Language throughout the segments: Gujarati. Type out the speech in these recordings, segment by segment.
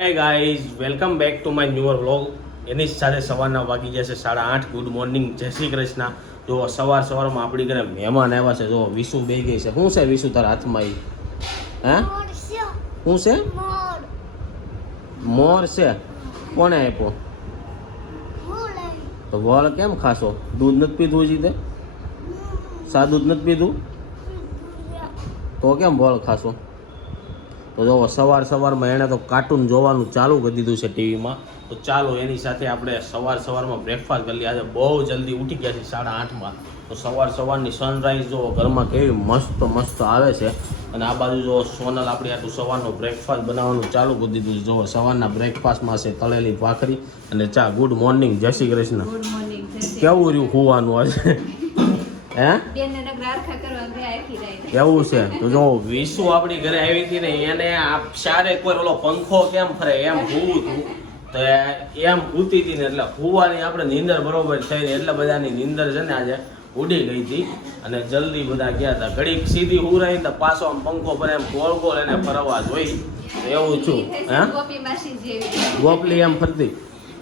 Hi guys, welcome back to my newer vlog. એની સાથે સવારના વાગી જશે 8:30. ગુડ મોર્નિંગ, જય શ્રી કૃષ્ણ. જો સવારમાં આપણી ઘરે મહેમાન આવ્યા છે. જો વિશુ બે ગઈ છે. શું છે વિશુ તારા હાથમાં? હે શું છે? મોર છે. કોને આપ્યો? તો વળ કેમ ખાશો? દૂધ નથી પીધું હજી તે? સાદું દૂધ નથી પીધું તો કેમ વળ ખાશો? તો જો સવારમાં એણે તો કાર્ટૂન જોવાનું ચાલુ કરી દીધું છે ટીવીમાં. તો ચાલો એની સાથે આપણે સવારમાં બ્રેકફાસ્ટ કરી લઈએ. આજે બહુ જલ્દી ઉઠી ગયા છે 8:30. તો સવારની સનરાઈઝ જો ઘરમાં કેવી મસ્ત આવે છે. અને આ બાજુ જો સોનલ આપણી આટલું સવારનો બ્રેકફાસ્ટ બનાવવાનું ચાલુ કરી દીધું છે. જો સવારના બ્રેકફાસ્ટમાં છે તળેલી ભાખરી અને ચા. ગુડ મોર્નિંગ, જય શ્રી કૃષ્ણ. કેવું રહ્યું હોવાનું આજે? હે એવું છે? તો જો વિશુ આપણી ઘરે આવી હતી ને, એને શારે કોઈ ઓલો પંખો કેમ ફરે એમ હોવું હતું. તો એમ પૂતી હતી ને એટલે હોવાની આપણે નીંદર બરોબર થઈ ને એટલે બધાની નીંદર છે ને આજે ઉડી ગઈ હતી. અને જલ્દી બધા ગયા હતા. ઘડીક સીધી હુરાઈ તો પાછો આમ પંખો પર એમ ગોળ એને ફરવા જોઈ. એવું છું? હે ગોપલી એમ ફરતી?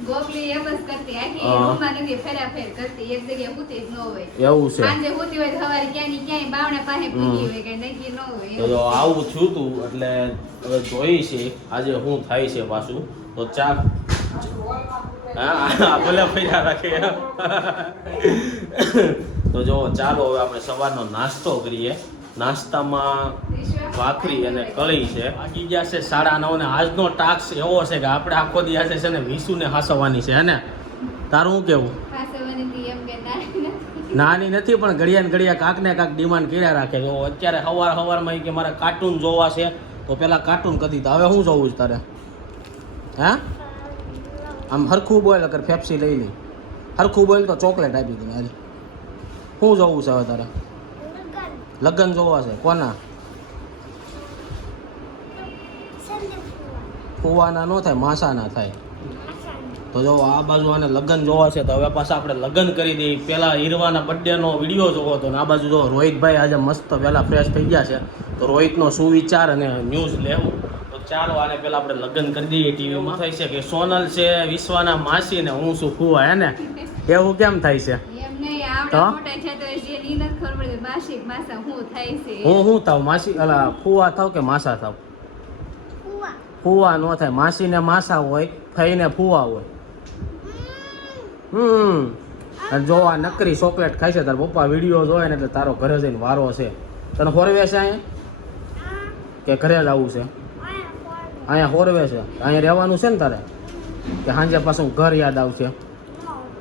ગોપલી એમ જ કરતી, આખી રૂમમાં નથી ફેરાફેર કરતી, એક જગ્યાએ હોતી જ ન હોય. એવું છે? સાંજે હોતી હોય સવારે ક્યાંય બાવણા પાસે પૂગી હોય કે નક્કી ન હોય. તો આવું થયું તું એટલે હવે જોઈ છે આજે શું થાય છે પાછું. તો ચા હા ભલે પૈસા રાખે. તો જો ચાલો હવે આપણે સવારનો નાસ્તો કરીએ. નાસ્તામાં ભાખરી અને કળી છે. વાગી ગયા છે 9:30 ને આજનો ટાસ્ક એવો છે કે આપણે આખો દિવસ છે ને વિશુને હાસવવાની છે. હે ને? તારું શું કેવું? નાની નથી પણ ઘડિયા કાંક ને કાંક ડિમાન્ડ કર્યા રાખે. જો અત્યારે સવારમાં કે મારે કાર્ટૂન જોવા છે તો પેલા કાર્ટૂન કરી દીધા. હવે શું જોવું છે તારે? હે આમ હરખું બોલ અગર ફેપ્સી લઈ લે. હરખું બોલ તો ચોકલેટ આપી દે. મારી શું જોવું છે હવે તારે? લગ્ન જોવા છે? કોના? ફુવાના ન થાય, માસાના થાય. તો જો આ બાજુ આને લગ્ન જોવા છે તો હવે પાછા આપણે લગ્ન કરી દઈએ. પેલા હીરવાના બર્થડેનો વિડીયો જોવો હતો ને આ બાજુ જો રોહિતભાઈ આજે મસ્ત વહેલા ફ્રેશ થઈ ગયા છે. તો રોહિતનો સુવિચાર અને ન્યૂઝ લેવું. તો ચાલો આને પેલા આપણે લગ્ન કરી દઈએ. ટીવીમાં થાય છે કે સોનલ છે વિશ્વાના માસી ને હું શું ફુવા. હે ને? એવું કેમ થાય છે? હું થાવ માસી? અલા ફુવા થાવ કે માસા થાવ? ફુવા નો થાય. માસી ને માસા હોય, ફઈ ને ફુવા હોય. અને જો આ નકરી ચોકલેટ ખાય છે તારા પપ્પા વિડીયો જોવે ને એટલે તારો ઘરે જઈને વારો છે. તને હોરવે છે અહીંયા કે ઘરે જ આવું છે? અહીંયા હોરવે છે. અહીંયા રહેવાનું છે ને તારે કે સાંજે પાછું ઘર યાદ આવશે?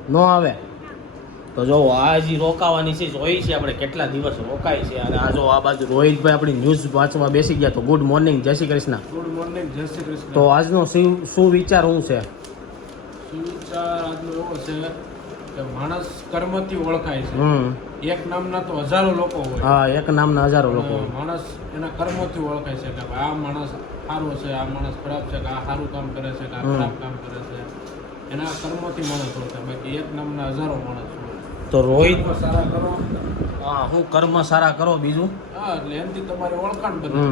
ન આવે તો જો આ હજી રોકાવાની છે. જોઈ છે આપણે કેટલા દિવસ રોકાય છે. અને આ જો આ બાજુ રોહિતભાઈ આપણી ન્યૂઝ વાંચવા બેસી ગયા. તો ગુડ મોર્નિંગ, જય શ્રી કૃષ્ણ. ગુડ મોર્નિંગ, જય શ્રી કૃષ્ણ. તો આજનો શું વિચાર શું છે? સુવિચાર આજનો એવો છે કે માણસ કર્મથી ઓળખાય છે. એક નામના તો હજારો લોકો હોય. હા, એક નામના હજારો લોકો. માણસ એના કર્મોથી ઓળખાય છે કે આ માણસ સારો છે, આ માણસ ખરાબ છે, કે આ સારું કામ કરે છે, કે આ ખરાબ કામ કરે છે. એના કર્મથી માણસ ઓળખાય. બાકી એક નામના હજારો માણસ હોય. તો રોહિત સારા કરો. હા, હું કર્મ સારા કરો બીજું. હા, એટલે એમથી તમારી ઓળખાણ બને.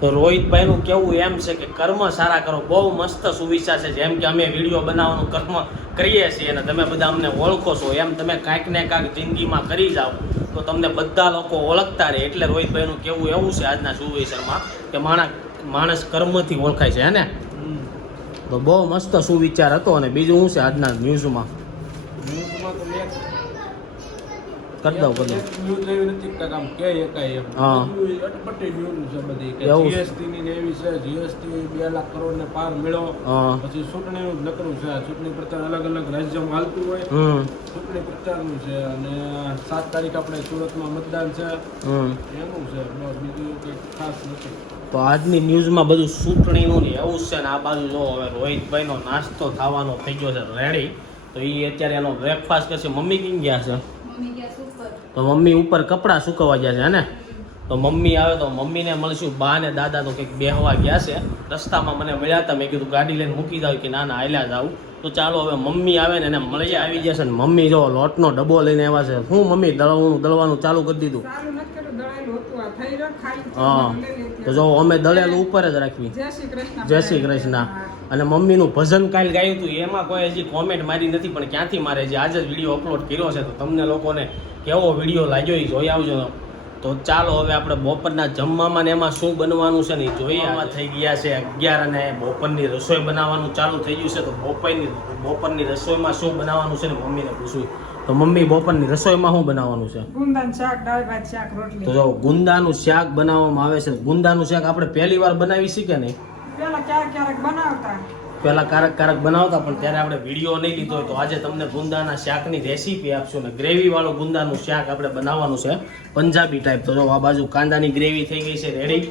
તો રોહિતભાઈનું કેવું એમ છે કે કર્મ સારા કરો. બહુ મસ્ત સુવિચાર છે. જેમ કે અમે વિડીયો બનાવવાનું કર્મ કરીએ છીએ અને તમે બધા અમને ઓળખો છો એમ તમે કાંઈક ને કાંઈક જિંદગીમાં કરી જાઓ તો તમને બધા લોકો ઓળખતા રહે. એટલે રોહિતભાઈનું કેવું એવું છે આજના સુવિચારમાં કે માણસ કર્મથી ઓળખાય છે. હે ને? તો બહુ મસ્ત સુવિચાર હતો. અને બીજું શું છે આજના ન્યૂઝમાં? કરી દઉં ન્યૂઝ એવી નથી કે આમ કે એકાય એમ. હા, અટપટી ન્યૂઝ છે બધી કે એવું? જીએસટી ની એવી છે. જીએસટી 2 લાખ કરોડ ને પાર મળ્યો. પછી ચૂંટણીનું જ નકરું છે. આ ચૂંટણી પ્રચાર અલગ રાજ્યમાં હાલતું હોય. ચૂંટણી પ્રચારનું છે. અને 7 તારીખ આપણે સુરતમાં મતદાન છે. એનું છે. બીજું કંઈ ખાસ નથી. તો આજની ન્યૂઝમાં બધું ચૂંટણીનું ને એવું છે. ને આ બાજુ જો હવે રોહિતભાઈનો નાસ્તો થવાનો થઈ ગયો છે રેડી. તો એ અત્યારે એનો બ્રેકફાસ્ટ કરશે. મમ્મી કેમ ગયા છે? તો મમ્મી ઉપર કપડાં સુકવવા ગયા છે. હે ને? તો મમ્મી આવે તો મમ્મીને મળશું. બા ને દાદા તો કંઈક બેહવા ગયા છે. રસ્તામાં મને મળ્યા હતા. મેં કીધું ગાડી લઈને મૂકી જાવ કે ના હાલ્યા જાવ. તો ચાલો હવે મમ્મી આવે ને એને મળી આવી જશે. ને મમ્મી જો લોટનો ડબ્બો લઈને આવ્યા છે. શું મમ્મી દળવાનું ચાલુ કરી દીધું? હા, તો જો અમે દળેલું ઉપર જ રાખવી. જય શ્રી કૃષ્ણ. અને મમ્મીનું ભજન કાલ ગાયું હતું એમાં કોઈ હજી કોમેન્ટ મારી નથી, પણ ક્યાંથી મારે જે આજે જ વિડીયો અપલોડ કર્યો છે તો તમને લોકોને કેવો વિડીયો લાગ્યો એ જોઈ આવજો. તો ચાલો હવે આપણે બપોરના જમવામાં ને એમાં શું બનવાનું છે ને એ જોઈએ. આમાં થઈ ગયા છે 11 અને બપોરની રસોઈ બનાવવાનું ચાલુ થઈ ગયું છે. તો બપોરની રસોઈમાં શું બનાવવાનું છે ને મમ્મીને પૂછ્યું. તો મમ્મી બપોરની રસોઈમાં શું બનાવવાનું છે? ગુંદાનું શાક, દાળ ભાત, શાક, રોટલી. તો જો ગુંદાનું શાક બનાવવામાં આવે છે. ગુંદાનું શાક આપણે પહેલી વાર બનાવી છીએ કે નહીં? પેલા ક્યારેક બનાવતા. પહેલા ક્યારેક બનાવતા, પણ ત્યારે આપણે વિડીયો નહીં લીધો હોય. તો આજે તમને ગુંદાના શાકની રેસીપી આપશું ને ગ્રેવી વાળું ગુંદાનું શાક આપણે બનાવવાનું છે પંજાબી ટાઈપ. તો જો આ બાજુ કાંદાની ગ્રેવી થઈ ગઈ છે રેડી,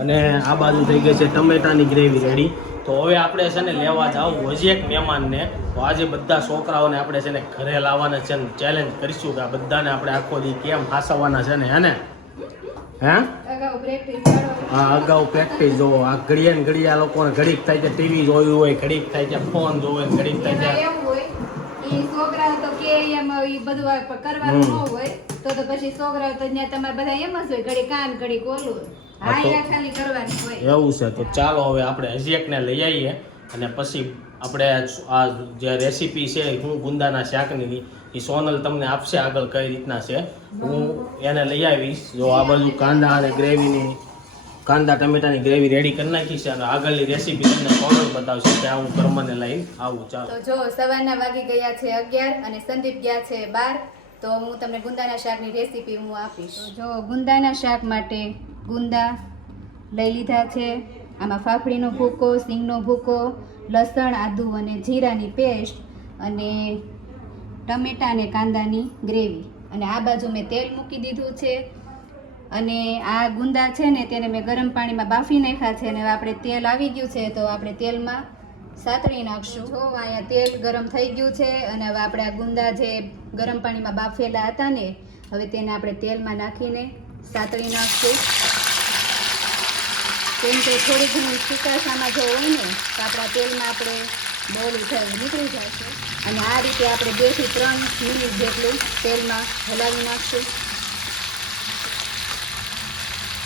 અને આ બાજુ થઈ ગઈ છે ટમેટાની ગ્રેવી રેડી. તો હવે આપણે છે ને લેવા જાવ હજી એક મહેમાનને. તો આજે બધા છોકરાઓને આપણે છે ને ઘરે લાવવાના છે ને ચેલેન્જ કરીશું કે આ બધાને આપણે આખો દી કેમ હાસવવાના છે ને હે અગાઉ practice કરો. હા, અગાઉ પ્રેક્ટિસ જોવો. આ ઘડીએ ને ઘડીએ આ લોકોને ઘડીક થાય છે ટીવી જોયું હોય, ઘડીક થાય છે ફોન જોવે, ઘડીક થાય એમાં છે એવું હોય ઈ છોકરાઓ તો કે એમ ઈ બધું કરવાનું ન હોય તો પછી છોકરાઓ તો ત્યાં તમારે બધા એમ જ હોય, ઘડી કાન ઘડી કોલું. હા, તો- યા ખાલી કરવાની હોય. એવું છે. તો ચાલો હવે આપણે હજી એકને લઈ આવીએ અને પછી આપણે આ જે રેસીપી છે હું ગુંદાના શાકની એ સોનલ તમને આપશે આગળ કઈ રીતના છે. હું એને લઈ આવીશ. જો આ બાજુ કાંદા અને ગ્રેવીની કાંદા ટમેટાની ગ્રેવી રેડી કરી નાખી છે અને આગળની રેસીપી તમને સોનલ બતાવશે ત્યાં હું કર્મને લઈને આવું. ચાલો. તો જો સવારના વાગી ગયા છે 11 અને સંદીપ ગયા છે 12. તો હું તમને ગુંદાના શાકની રેસીપી હું આપીશ. તો જો ગુંદાના શાક માટે ગુંદા લઈ લીધા છે. આમાં ફાફડીનો ભૂકો, સિંગનો ભૂકો, લસણ, આદુ અને જીરાની પેસ્ટ અને ટમેટા અને કાંદાની ગ્રેવી. અને આ બાજુ મેં તેલ મૂકી દીધું છે અને આ ગુંદા છે ને તેને મેં ગરમ પાણીમાં બાફી નાખ્યા છે અને હવે આપણે તેલ આવી ગયું છે તો આપણે તેલમાં સાતળી નાખશું. જો અહીંયા તેલ ગરમ થઈ ગયું છે અને હવે આપણે આ ગુંદા જે ગરમ પાણીમાં બાફેલા હતા ને હવે તેને આપણે તેલમાં નાખીને સાતળી નાખશું. કેમ કે થોડી ઘણી સુકાસામાં જો હોય ને તો આપણા તેલમાં આપણે બોલી થાય નીકળી જાય છે. અને આ રીતે આપણે 2 થી 3 મિનિટ જેટલું તેલમાં હલાવી નાખશું.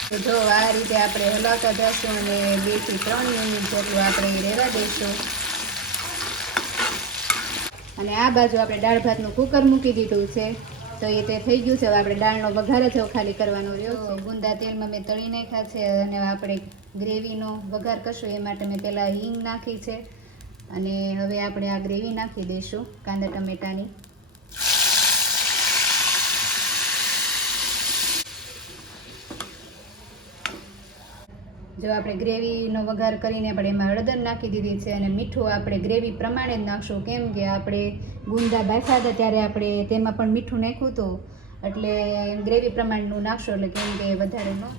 તો જો આ રીતે આપણે હલાવતા જશું અને 2 થી 3 મિનિટ જેટલું આપણે રહેવા દઈશું. અને આ બાજુ આપણે દાળ ભાતનું કુકર મૂકી દીધું છે તો એ તે થઈ ગયું છે. હવે આપણે દાળનો વઘાર જ ખાલી કરવાનો રહ્યો છે. ગુંદા તેલમાં મેં તળી નાખ્યા છે અને હવે આપણે ગ્રેવીનો વઘાર કરશું એ માટે મેં પહેલાં હિંગ નાખી છે અને હવે આપણે આ ગ્રેવી નાખી દઈશું કાંદા ટમેટાની. જો આપણે ગ્રેવીનો વઘાર કરીને આપણે એમાં હળદર નાખી દીધી છે અને મીઠું આપણે ગ્રેવી પ્રમાણે જ નાખશું. કેમ કે આપણે ગુંદા બાફ્યા હતા ત્યારે આપણે તેમાં પણ મીઠું નાખ્યું હતું એટલે ગ્રેવી પ્રમાણનું નાખશો એટલે કેમ કે વધારે ન થાય.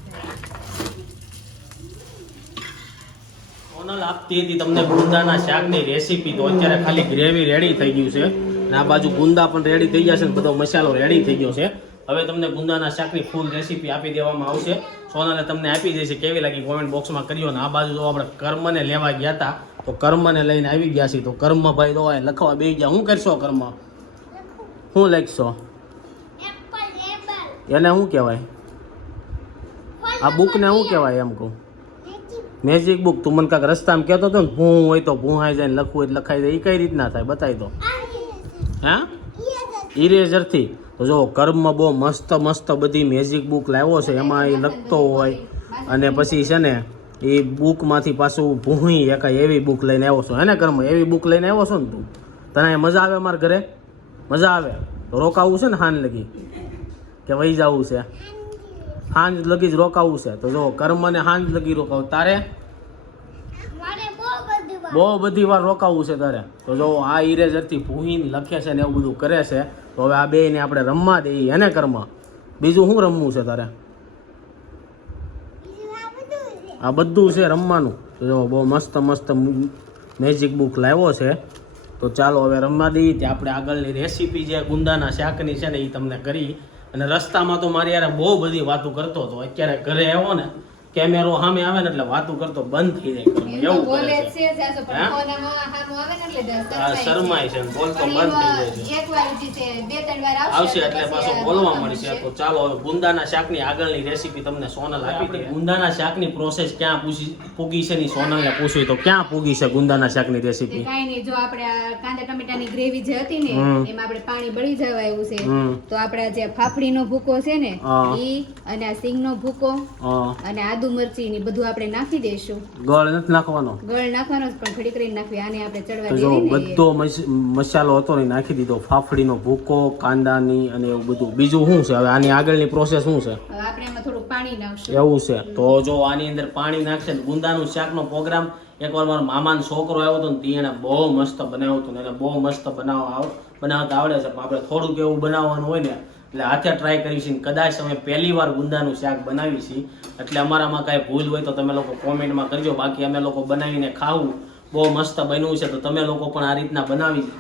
સોનલ આપતી હતી તમને ગુંદાના શાકની રેસીપી. તો અત્યારે ખાલી ગ્રેવી રેડી થઈ ગયું છે અને આ બાજુ ગુંદા પણ રેડી થઈ ગયા છે ને બધો મસાલો રેડી થઈ ગયો છે. હવે તમને ગુંદાના શાકની ફૂલ રેસીપી આપી દેવામાં આવશે. સોનલે તમને આપી દેશે. કેવી લાગી કોમેન્ટ બોક્સમાં કર્યો. ને આ બાજુ જો આપણે કર્મને લેવા ગયા હતા તો કર્મને લઈને આવી ગયા છીએ. તો કર્મ ભાઈ તો લખવા બેસી ગયા. શું કરશો કર્મ? શું લખશો? એને શું કહેવાય? આ બુકને શું કહેવાય એમ કહું? Magic book. તું મને કાંઈક રસ્તામાં કહેતો હતો ને ભૂં હોય તો ભૂંહાઈ જાય ને લખવું હોય લખાઈ જાય. એ કઈ રીતના થાય બતાવી દો. હા, ઇરેઝરથી. તો જો કર્મ બહુ મસ્ત મસ્ત બધી મેજિક બુક લાવ્યો છે. એમાં એ લખતો હોય અને પછી છે ને એ બુકમાંથી પાછું ભૂંહી એકાય એવી બુક લઈને આવ્યો છો. હે ને કર્મ? એવી બુક લઈને આવ્યો છો ને તું? તને મજા આવે મારા ઘરે? મજા આવે તો રોકાવું છે ને હાન લગી કે વહી જવું છે? હાંજ લગી જ રોકાવું છે. તો જો કર્મને હાંજ લગી રોકાવું. તારે બહુ બધી વાર રોકાવું છે તારે. તો જો આ ઇરેઝરથી ભૂહીને લખે છે ને એવું બધું કરે છે. તો હવે આ બેયને આપણે રમવા દઈએ. એને કર્મ બીજું શું રમવું છે તારે? આ બધું છે રમવાનું. તો જો બહુ મસ્ત મસ્ત મેજિક બુક લાવ્યો છે. તો ચાલો હવે રમવા દઈએ. ત્યાં આપણે આગળની રેસીપી જે ગુંદાના શાકની છે ને એ તમને કરી. અને રસ્તામાં તો મારી યાર બહુ બધી વાતો કરતો હતો. અત્યારે ઘરે આવ્યો ને કેમેરો સામે આવે ને એટલે વાતું કરતો બંધ થઈ જાય ઘરમાં. એમ તો એવું બોલે કરે જ છે. છે જાજો, પણ હા? ફોન સામું આવે ને એટલે આ શરમાય છે ને બોલતો પણ બંધ થઈ એમાં જાય છે. એકવાર ઉઠી છે, બે ત્રણ વાર આવશે એટલે પછી પાછો આ બોલવા નહોતા મળશે. મળશે. તો ચાલો હવે ગુંદાના શાકની આગળની રેસીપી તમને સોનલ આપી દે. ગુંદાના શાકની પ્રોસેસ ક્યાં પૂગી છે ની સોનલને પૂછ્યું તો ક્યાં પૂગી છે ગુંદાના શાકની તે રેસીપી? કાંઈ નહીં, જો આપણે આ કાંદા ટમેટાની ગ્રેવી જે હતી ને હમ. એમાં આપણે પાણી બળી જવા આવ્યું છે, હમ. તો આપણે જે ફાફડીનો ભૂકો છે ને હા. ઈ અને આ સિંગનો ભૂકો હા. અને આદુ મરચી ને બધું આપણે નાખી દઈશું. ગળ નથી નાખવાનો? ગળ નાખવાનો જ, પણ ઘડી કરીને નાખવી, આને આપણે ચડવા તો જો દેવી ને બધો મસાલો હતો ને એ નાખી દીધો, ફાફડીનો ભૂકો, કાંદાની અને એવું બધું. બીજું શું છે હવે આની આગળની પ્રોસેસ શું છે? હવે આપણે એમાં થોડું પાણી નાખશું. એવું છે તો જો આની અંદર પાણી નાખશે ને ગુંદાનું શાકનો પ્રોગ્રામ એકવાર મારા મામાનો છોકરો આવ્યો હતો ને તે એને બહુ મસ્ત બનાવ્યું હતું ને એને બહુ મસ્ત બનાવતા આવડે છે, પણ આપણે થોડુંક એવું બનાવવાનું હોય ને એટલે હાથે ટ્રાય કરી છે. કદાચ અમે પહેલી વાર ગુંદાનું શાક બનાવી છીએ એટલે અમારામાં કાંઈ ભૂલ હોય તો તમે લોકો કોમેન્ટમાં કરજો. બાકી અમે લોકો બનાવીને ખાવું બહુ મસ્ત બન્યું છે, તો તમે લોકો પણ આ રીતના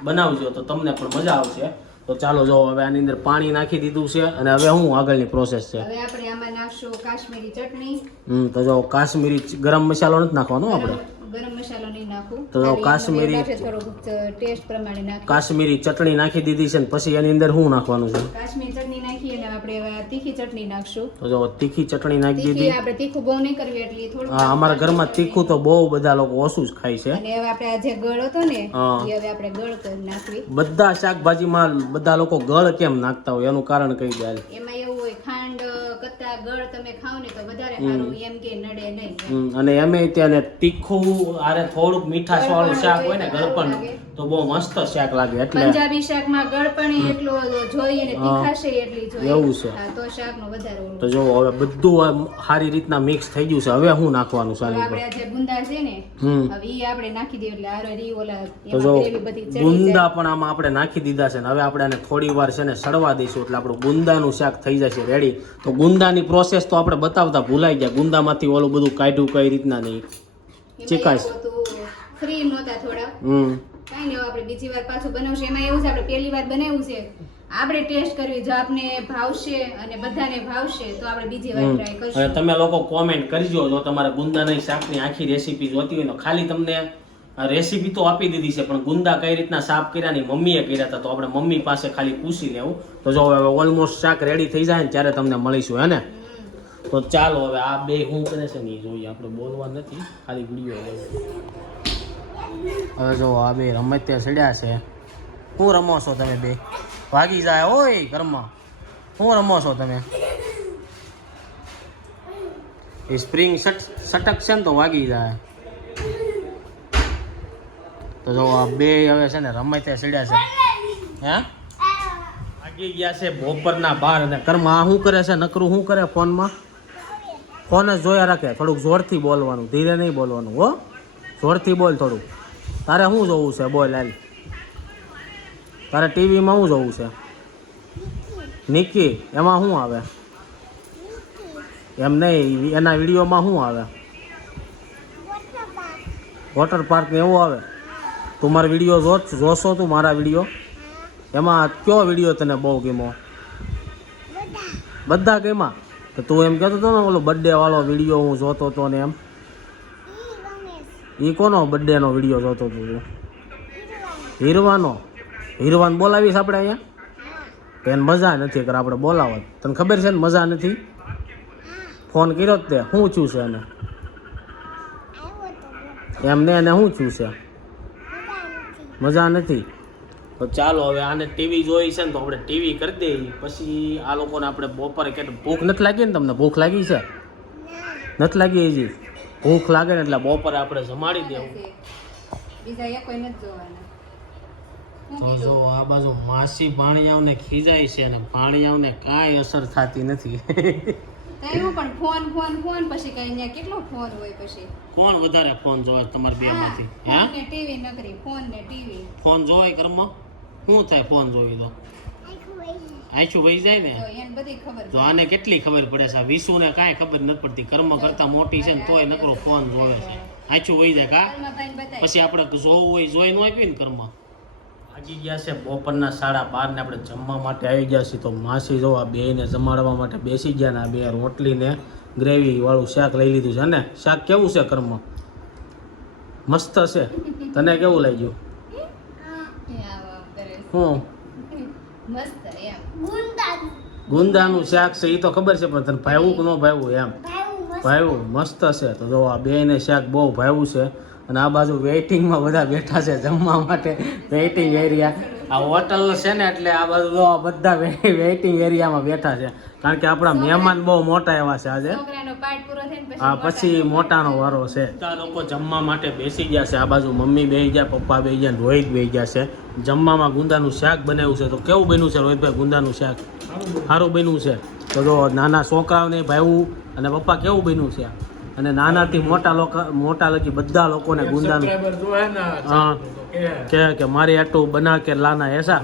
બનાવજો તો તમને પણ મજા આવશે. તો ચાલો જો હવે આની અંદર પાણી નાખી દીધું છે અને હવે શું આગળની પ્રોસેસ છે? હવે આપણે આમાં નાખશું કાશ્મીરી ચટણી. તો જો કાશ્મીરી ગરમ મસાલો નથી નાખવાનો આપણે, ગરમ મસાલો નહીં નાખું, તો ખાલી કાશ્મીરી- એમાં એવું લાગે થોડુંક ટેસ્ટ પ્રમાણે નાખું. કાશ્મીરી ચટણી નાખી દીધી છે ને પછી એની અંદર શું નાખવાનું છે? કાશ્મીરી ચટણી નાખી અને આપણે હવે તીખી ચટણી નાખશું. તો જો તીખી ચટણી નાખી તીખી દીધી. આપણે તીખું બહુ નહીં કરવી, એટલે થોડું હા, અમારા ઘરમાં તીખું તો બહુ બધા લોકો ઓછું જ ખાય છે. અને હવે આપણે આ જે ગળ હતો ને હા. એ હવે આપણે ગળ કરી નાખવી. બધા શાકભાજીમાં બધા લોકો ગળ કેમ નાખતા હોય એનું કારણ કઈ દે. એમાં એવું હોય, ખાંડ કરતા ગળ તમે ખાવ ને તો વધારે સારું, એમ કે નડે નહીં. અને એમે ત્યાં તીખું આરે થોડુંક મીઠાશ વાળું શાક હોય ને ગળપણ તો બહુ મસ્ત શાક લાગે. એટલે પંજાબી શાકમાં ગળપણ એટલું જોઈએ ને તીખાશે એટલી જોઈએ. એવું છે. હા, તો શાકનો વધારે ઓલું. તો જો હવે બધું સારી રીતના મિક્સ થઈ ગયું છે. હવે શું નાખવાનું હવે સારી આપણે આ જે ગુંદા છે ને હમ હવે ઈ આપણે નાખી દઈએ એટલે આરો રી ઓલા તો જો એમાં ગ્રેવી બધી ચડી જાય. ગુંદા પણ આમાં આપણે નાખી દીધા છે ને હવે આપણે આને થોડી વાર છે ને સડવા દઈશું એટલે આપણું ગુંદાનું શાક થઈ જશે રેડી. તો ગુંદાની પ્રોસેસ તો આપણે બતાવતા ભૂલાઈ ગયા, ગુંદામાંથી ઓલું બધું કાઢ્યું કઈ રીતના નહીં ચીકાશ. ફ્રી નહોતા થોડા, હમ કાંઈ નહીં, હવે આપણે બીજી વાર પાછું બનાવશું. એમાં એવું છે આપણે પહેલી વાર બનાવ્યું છે, આપણે ટેસ્ટ કરવી, જો આપને ભાવશે અને બધાને ભાવશે તો આપણે બીજી વાર ટ્રાય હવે કરશું. તમે લોકો કોમેન્ટ કરજો જો તમારે ગુંદાના શાકની આખી રેસીપી જોતી હોય તો. ખાલી તમને રેસીપી તો આપી દીધી છે પણ ગુંદા કઈ રીતના સાફ કર્યા ની મમ્મીએ કર્યા હતા, તો આપણે મમ્મી પાસે ખાલી પૂછી લેવું. તો જો હવે ઓલમોસ્ટ શાક રેડી થઈ જાય ને ત્યારે તમને મળીશું હે ને. તો ચાલો હવે આ બે શું કરે છે ને એ જોઈએ, આપણે બોલવા નથી, ખાલી વિડીયો લેવો. હવે જો આ બે રમત ત્યાં ચડ્યા છે. શું રમો છો તમે બે? ભાગી જાય ઓય ઘરમાં. શું રમો છો તમે? એ સ્પ્રિંગ સટક છે ને તો વાગી જાય. તો જો આ બે હવે છે ને રમત ત્યાં ચડ્યા છે. હે વાગી ગયા છે બપોરના 12 અને ઘરમાં આ શું કરે છે? નકરું શું કરે ફોનમાં? ફોન જ જોયા રાખે. થોડુંક જોરથી બોલવાનું, ધીરે નહીં બોલવાનું હો. જોરથી બોલ થોડુંક. તારે શું જોવું છે? બોલ હાલ. તારે ટીવીમાં શું જોવું છે? નિકી એમાં શું આવે? એમ નહીં, એના વિડીયોમાં શું આવે? વોટર પાર્ક ને એવું આવે? તું મારા વિડીયો જોશો? તું મારા વિડીયો એમાં કયો વિડીયો તને બહુ ગમો? બધા ગમ્યા? તો તું એમ કહેતો હતો ને ઓલો બર્થડે વાળો વિડીયો હું જોતો હતો ને એમ. એ કોનો બર્થડેનો વિડીયો જોતો હતો તું? હીરવાનો? હીરવાન બોલાવીશ આપણે અહીંયા? એને મજા નથી કર આપણે બોલાવત. તને ખબર છે ને મજા નથી? ફોન કર્યો જ તે શું થયું છે એને? એમને એને શું થયું છે? મજા નથી. તો ચાલો હવે આને ટીવી જોઈ છે ને તો આપણે ટીવી કરી દઈએ. પછી આ લોકોને આપણે બપોરે કે ભૂખ નથી લાગી ને? તમને ભૂખ લાગી છે? નથી લાગી હજી? ભૂખ લાગે ને એટલે બપોરે આપણે જમાડી દેવું. બીજા એક કોઈ નથી જોવાના. તો જો આ બાજુ માસી ભાણિયાઓને ખીજાય છે અને ભાણિયાઓને કાંઈ અસર થતી નથી. એવું પણ ફોન ફોન ફોન પછી કઈ અહીંયા કેટલો ફોન હોય પછી. કોણ વધારે ફોન જોવે તમારા બે માંથી? હે ફોન ને ટીવી નકરી, ફોન ને ટીવી. ફોન જોવે કર્મમાં શું થાય? ફોન જોઈ તો આંખું વહી જાય ને. તો એને બધી ખબર તો આને કેટલી ખબર પડે છે? વિશુને કાંઈ ખબર નથી પડતી. કર્મ કરતા મોટી છે ને તોય નકરો ફોન જોવે છે. આંખું વહી જાય કા? ભાઈને બતાય. પછી આપણે જોવું હોય જોઈ ન આપ્યું ને કર્મ. વાગી ગયા છે બપોરના 12:30 ને આપણે જમવા માટે આવી ગયા છીએ. તો માસી જો આ બેને જમાડવા માટે બેસી ગયા ને આ બે રોટલી ને ગ્રેવી વાળું શાક લઈ લીધું છે ને શાક કેવું છે કર્મ મસ્ત છે તને કેવું લાગ્યું હું મસ્ત એમ ગુંદાનું શાક છે એ તો ખબર છે પણ તને ભાવ્યું કે ન ભાવ્યું એમ ભાવ્યું મસ્ત છે તો જો આ બેયને શાક બહુ ભાવ્યું છે અને આ બાજુ વેઇટિંગમાં બધા બેઠા છે જમવા માટે વેઇટિંગ એરિયા આ હોટલ છે ને એટલે આ બાજુ જો બધા વેઇટિંગ એરિયામાં બેઠા છે કારણ કે આપણા મહેમાન બહુ મોટા એવા છે આજે છોકરાનો પાઠ પૂરો થઈને હા પછી મોટાનો વારો છે બધા લોકો જમવા માટે બેસી ગયા છે આ બાજુ મમ્મી બેસી ગયા પપ્પા બેસી ગયા રોહિત બેસી ગયા છે જમવામાં ગુંદાનું શાક બનાવ્યું છે તો કેવું બન્યું છે રોહિતભાઈ ગુંદાનું શાક સારું બન્યું છે તો જો નાના છોકરાઓને ભાવ્યું અને પપ્પા કેવું બન્યું છે અને નાનાથી મોટા લગી બધા લોકોને ગુંદાનું હા કે મારી આટલું બના કે લાના એસા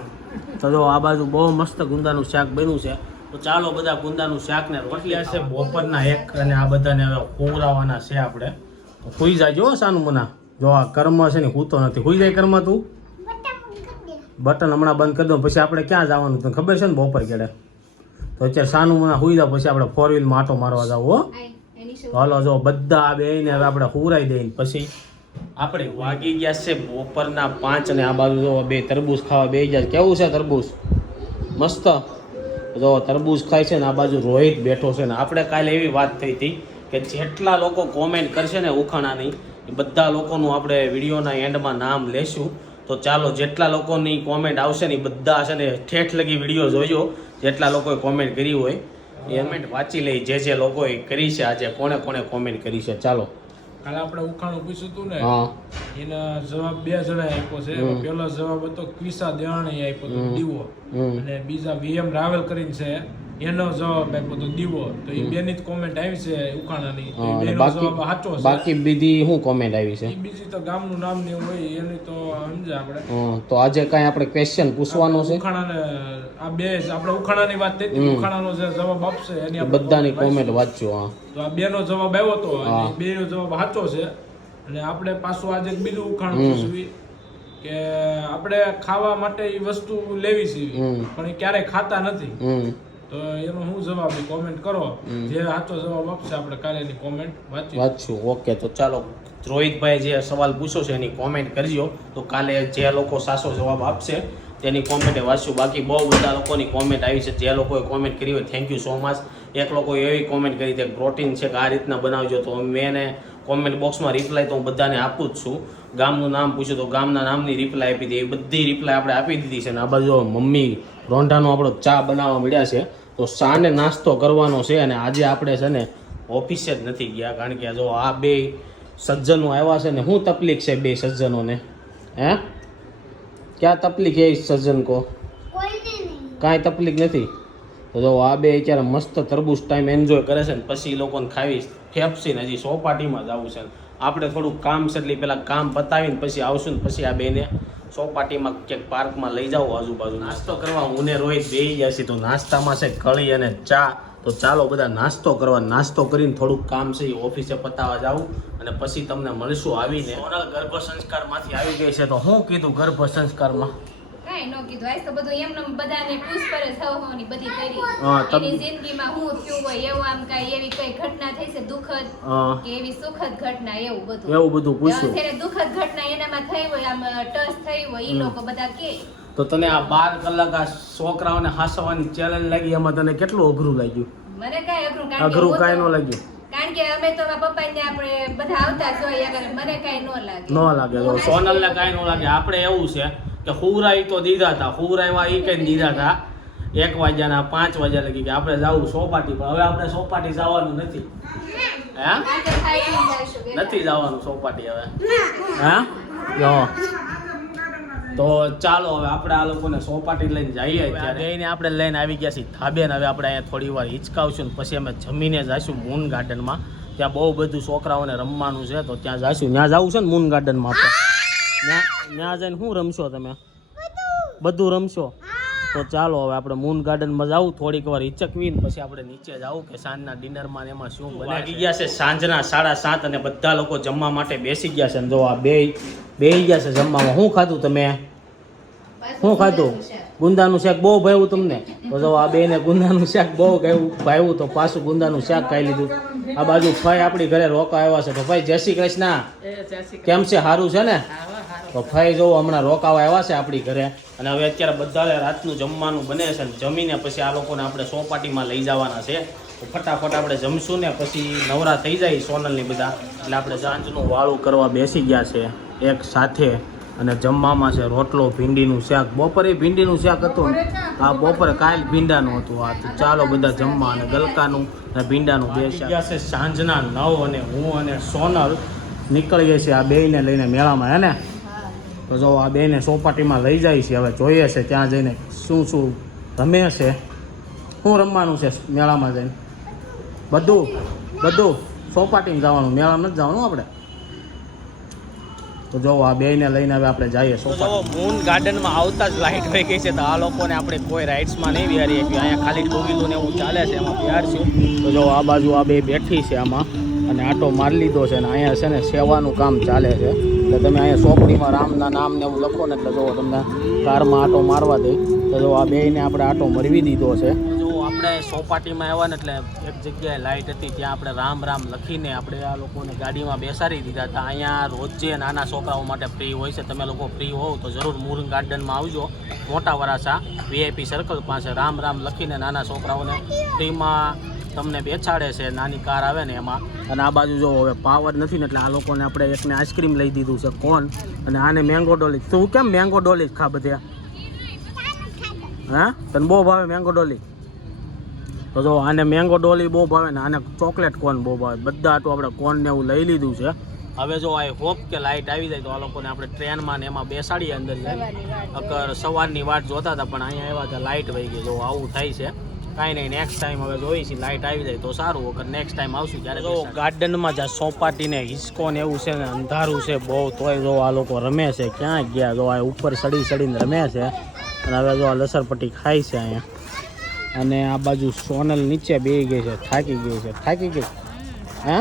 તો જો આ બાજુ બહુ મસ્ત ગુંદાનું શાક બન્યું છે તો ચાલો બધા ગુંદાનું શાક ને રોટલી છે બપોરના એક અને આ બધાને હવે ખોવરાવાના છે આપણે તો ખુઈ જાય જો સાનું મના જો આ કર્મ છે ને હું તો નથી ખુઈ જાય કર્મ તું બટન હમણાં બંધ કરી દો પછી આપણે ક્યાં જવાનું તને ખબર છે ને બપોર કેડે તો અત્યારે સાનું મના હુઈ જાવ પછી આપણે 4 વ્હીલમાં આટો મારવા જાવ હો હાલો જો બધા આ બેને હવે આપણે હુરાઈ દઈને પછી આપણે વાગી ગયા છે બપોરના 5 અને આ બાજુ જો બે તરબૂચ ખાવા બેસી ગયા કેવું છે તરબૂચ મસ્ત જો તરબૂચ ખાય છે ને આ બાજુ રોહિત બેઠો છે ને આપણે કાલે એવી વાત થઈ હતી કે જેટલા લોકો કોમેન્ટ કરશે ને ઉખાણાની એ બધા લોકોનું આપણે વિડીયોના એન્ડમાં નામ લેશું તો ચાલો જેટલા લોકોની કોમેન્ટ આવશે ને એ બધા છે ને ઠેઠ લગી વિડીયો જોજો જેટલા લોકોએ કોમેન્ટ કરી હોય એ કોમેન્ટ વાંચી લઈ જે લોકોએ કરી છે આજે કોણે કોણે કોમેન્ટ કરી છે ચાલો કાલે આપણે ઉખાણું પૂછ્યું હતું ને હા એના જવાબ 2 જણા આપ્યો છે પહેલો જવાબ હતો ક્વિસા દેવાણી આપ્યો હતો દીવો અને બીજા વીએમ રાવલ કરીને છે એનો જવાબ આપ્યો હતો દીવો તો એ બેની જ કોમેન્ટ આવી છે ઉખાણાની તો એ બેનો જવાબ સાચો છે બાકી બીજી શું કોમેન્ટ આવી છે એ બીજી તો ગામનું નામ ને એવું હોય એની તો સમજે આપણે તો આજે કાંઈ આપણે ક્વેશ્ચન પૂછવાનો છે ઉખાણાને આ બે આપણે ઉખાણાની વાત થઈ હતી ઉખાણાનો જે જવાબ આપશે એની આપણે બધાની કોમેન્ટ વાંચજો હા તો આ બેનો જવાબ આવ્યો હતો અને બેનો જવાબ સાચો છે અને આપણે પાછું આજે એક બીજું ઉખાણું પૂછ્યું કે આપણે ખાવા માટે એ વસ્તુ લેવી છે પણ એ ક્યારેય ખાતા નથી તો એનો શું જવાબ કોમેન્ટ કરો જે સાચો જવાબ આપશે આપણે કાલે એની કોમેન્ટ વાંચશું ઓકે તો ચાલો રોહિતભાઈ જે સવાલ પૂછ્યો છે એની કોમેન્ટ કરજો તો કાલે જે લોકો સાચો જવાબ આપશે તેની કોમેન્ટ વાંચશું બાકી બહુ બધા લોકોની કોમેન્ટ આવી છે જે લોકોએ કોમેન્ટ કરી હોય થેન્ક યુ સો મચ એક લોકોએ એવી કોમેન્ટ કરી કે પ્રોટીન છે કે આ રીતના બનાવજો તો મેં એને કોમેન્ટ બોક્સમાં રિપ્લાય તો હું બધાને આપું જ છું ગામનું નામ પૂછ્યું તો ગામના નામની રિપ્લાય આપી હતી એ બધી રિપ્લાય આપણે આપી દીધી છે અને આ બાજુ મમ્મી રોંઢાનો આપણો ચા બનાવવા મળ્યા છે તો ચાને નાસ્તો કરવાનો છે અને આજે આપણે છે ને ઓફિસે જ નથી ગયા કારણ કે જો આ બે સજ્જનો આવ્યા છે ને શું તકલીફ છે બે સજ્જનોને હે ક્યાં તકલીફ એ સજ્જન કો કાંઈ તકલીફ નથી તો જો આ બે અત્યારે મસ્ત તરબૂચ ટાઈમ એન્જોય કરે છે ને પછી એ લોકોને ખાવી ફેફસીને હજી સોપાટીમાં જ આવું છે આપણે થોડુંક કામ છે એટલે પહેલાં કામ પતાવીને પછી આવશું ને પછી આ બેને સોપાટીમાં ક્યાંક પાર્કમાં લઈ જાઓ આજુબાજુ નાસ્તો કરવા હું ને રોહિત બેસી ગયા છીએ તો નાસ્તામાં છે કળી અને ચા તો ચાલો બધા નાસ્તો કરવા નાસ્તો કરીને થોડુંક કામ છે એ ઓફિસે પતાવવા જાઉં અને પછી તમને મળશું આવીને સોનલ ગર્ભ સંસ્કારમાંથી આવી ગઈ છે તો હું કીધું ગર્ભ સંસ્કારમાં કાઈ નો કીધું આજ તો બધું એમને બધાને પૂછપરછ થવાની બધી કરી એની જિંદગીમાં હું થયું હોય એવું આમ કાઈ એવી કઈ ઘટના થઈ છે દુઃખદ કે એવી સુખદ ઘટના એવું બધું પૂછ્યું ત્યારે દુઃખદ ઘટના એનામાં થઈ હોય આમ ટચ થઈ હોય ઈ લોકો બધા કે તો તને આ 12 કલાક આ છોકરાઓને હાસવાની ચેલેન્જ લાગી એમાં તને કેટલું અઘરું લાગ્યું મને કાઈ અઘરું કાંઈ ન લાગ્યું કારણ કે અમે તો પપ્પા ને આપણે બધા આવતા જોઈએ અગર મને કાઈ ન લાગે તો સોનલને કાંઈ ન લાગે આપણે એવું છે કે હુરાઈ તો દીધા હતા હુરાઈમાં એ કઈ દીધા હતા 1 વાગ્યાના 5 વાગ્યા લગી કે આપણે જાવું સોપાટી પર હવે આપણે સોપાટી જવાનું નથી હે નથી જવાનું સોપાટી હવે હા જો તો ચાલો હવે આપણે આ લોકોને સોપાટી લઈને જઈએ ત્યારે એને આપણે લઈને આવી ગયા છીએ ધાબે ને હવે આપણે અહીંયા થોડી વાર હિચકાવશું ને પછી અમે જમીને જઈશું મૂન ગાર્ડનમાં ત્યાં બહુ બધું છોકરાઓને રમવાનું છે તો ત્યાં જઈશું ત્યાં જવું છે ને મૂન ગાર્ડનમાં આપણે ત્યાં જઈને શું રમશો તમે બધું રમશો તો ચાલો હવે આપણે મૂન ગાર્ડનમાં જાવું થોડીક વાર હિચકવીને પછી આપણે નીચે જાવું કે સાંજના ડિનરમાં એમાં શું વાગી ગયા છે સાંજના 7:30 અને બધા લોકો જમવા માટે બેસી ગયા છે ને જો આ બેસી ગયા છે જમવામાં શું ખાધું તમે શું ખાધું? ગુંદાનું શાક બહુ ભાવ્યું તમને? તો જો આ બેને ગુંદાનું શાક બહુ ભાવ્યું તો પાછું ગુંદાનું શાક ખાઈ લીધું. આ બાજુ ભાઈ આપણી ઘરે રોકા આવ્યા છે. તો ભાઈ જય શ્રી કૃષ્ણ, કેમ છે? સારું છે ને? તો ભાઈ જો હમણાં રોકાવા આવ્યા છે આપણી ઘરે, અને હવે અત્યારે બધા રાતનું જમવાનું બને છે. જમીને પછી આ લોકોને આપણે સોપાટીમાં લઈ જવાના છે. તો ફટાફટ આપણે જમશું ને પછી નવરા થઈ જાય સોનલની બધા, એટલે આપણે સાંજનું વાળું કરવા બેસી ગયા છે એક સાથે. અને જમવામાં છે રોટલો, ભીંડીનું શાક. બપોરે ભીંડીનું શાક હતું, હા બપોરે કાલ ભીંડાનું હતું. હા તો ચાલો બધા જમવા. અને ગલકાનું અને ભીંડાનું બે શાક. ગયા છે સાંજના 9 અને હું અને સોનલ નીકળીએ છીએ આ બેયને લઈને મેળામાં, હે ને? તો જો આ બેને સોપાટીમાં લઈ જાય છે. હવે જોઈએ છે ત્યાં જઈને શું શું રમે છે, શું રમવાનું છે મેળામાં જઈને. બધું સોપાટીમાં જવાનું, મેળામાં નથી જવાનું આપણે. તો જો આ બેને લઈને હવે આપણે જઈએ. તો મૂન ગાર્ડનમાં આવતા જ લાઇટ વહી ગઈ છે. તો આ લોકોને આપણે કોઈ રાઇડ્સમાં નહીં બિહારીએ કે અહીંયા ખાલી ટોગીલું ને એવું ચાલે છે, એમાં બિહારશું. તો જો આ બાજુ આ બે બેઠી છે આમાં, અને આટો મારી લીધો છે. ને અહીંયા છે ને સેવાનું કામ ચાલે છે. એટલે તમે અહીંયા ચોપડીમાં રામના નામ ને એવું લખો ને એટલે જો તમને કારમાં આટો મારવા દે. તો જો આ બેને આપણે આટો મરવી દીધો છે. જો આપણે સોપાટીમાં આવ્યા ને એટલે એક જગ્યાએ લાઇટ હતી, ત્યાં આપણે રામ રામ લખીને આપણે આ લોકોને ગાડીમાં બેસાડી દીધા હતા. અહીંયા રોજે નાના છોકરાઓ માટે ફ્રી હોય છે. તમે લોકો ફ્રી હોવ તો જરૂર મૂન ગાર્ડનમાં આવજો. મોટા વરાસા VIP સર્કલ પાસે રામ રામ લખીને નાના છોકરાઓને ફ્રીમાં તમને બેસાડે છે. નાની કાર આવે ને એમાં. અને આ બાજુ જો હવે પાવર નથી ને એટલે આ લોકોને આપણે એકને આઈસ્ક્રીમ લઈ દીધું છે, કોન, અને આને મેંગો ડોલી. તું કેમ મેંગો ડોલી ખા બધે? હા, તને બહુ ભાવે મેંગો ડોલી? તો જો આને મેંગો ડોલી બહુ ભાવે ને આને ચોકલેટ કોન બહુ ભાવે. બધા આટલું આપણે કોન ને એવું લઈ લીધું છે. હવે જો આઈ હોપ કે લાઇટ આવી જાય તો આ લોકોને આપણે ટ્રેનમાં ને એમાં બેસાડીએ અંદર જાય. અગર સવારની વાટ જોતા હતા પણ અહીંયા આવ્યા હતા લાઇટ વહી ગઈ. જો આવું થાય છે. કાંઈ નહીં, નેક્સ્ટ ટાઈમ હવે જોઈશી લાઇટ આવી જાય તો સારું. અગર નેક્સ્ટ ટાઈમ આવશું ત્યારે જો ગાર્ડનમાં જ્યાં સોપાટીને હિસકો ને એવું છે ને અંધારું છે બહુ, તોય જો આ લોકો રમે છે. ક્યાં ગયા? જો આ ઉપર ચડીને રમે છે. અને હવે જો આ લસરપટ્ટી ખાય છે અહીંયા. અને આ બાજુ સોનલ નીચે બેસી ગઈ છે, થાકી ગઈ. હે?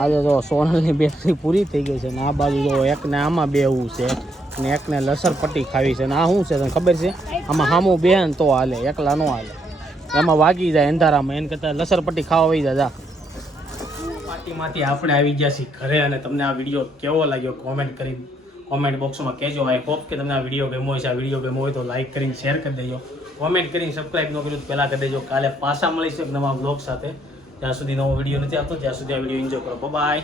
આજે જો સોનલની બેટરી પૂરી થઈ ગઈ છે. ને આ બાજુ જો એકને આમાં બેહવું છે ને એકને લસરપટ્ટી ખાવી છે. ને આ શું છે તને ખબર છે? આમાં સામું બેન તો હાલે, એકલા ન હાલે. એમાં વાગી જાય અંધારામાં. એને કરતાં લસરપટ્ટી ખાવા વહી જાય. પાર્ટીમાંથી આપણે આવી ગયા છીએ ઘરે. અને તમને આ વિડીયો કેવો લાગ્યો કોમેન્ટ બોક્સમાં કહેજો. આઈ હોપ કે તમને આ વિડીયો ગમ્યો હશે. આ વિડીયો ગમ્યો હોય તો લાઈક કરીને શેર કરી દેજો. કોમેન્ટ કરીને સબસ્ક્રાઈબ ન કર્યું તો પહેલાં કરી દેજો. કાલે પાછા મળીશું એક નવા બ્લોગ સાથે. ત્યાં સુધી નવો વિડીયો નથી આવતો, ત્યાં સુધી આ વિડીયો એન્જોય કરો. બાય.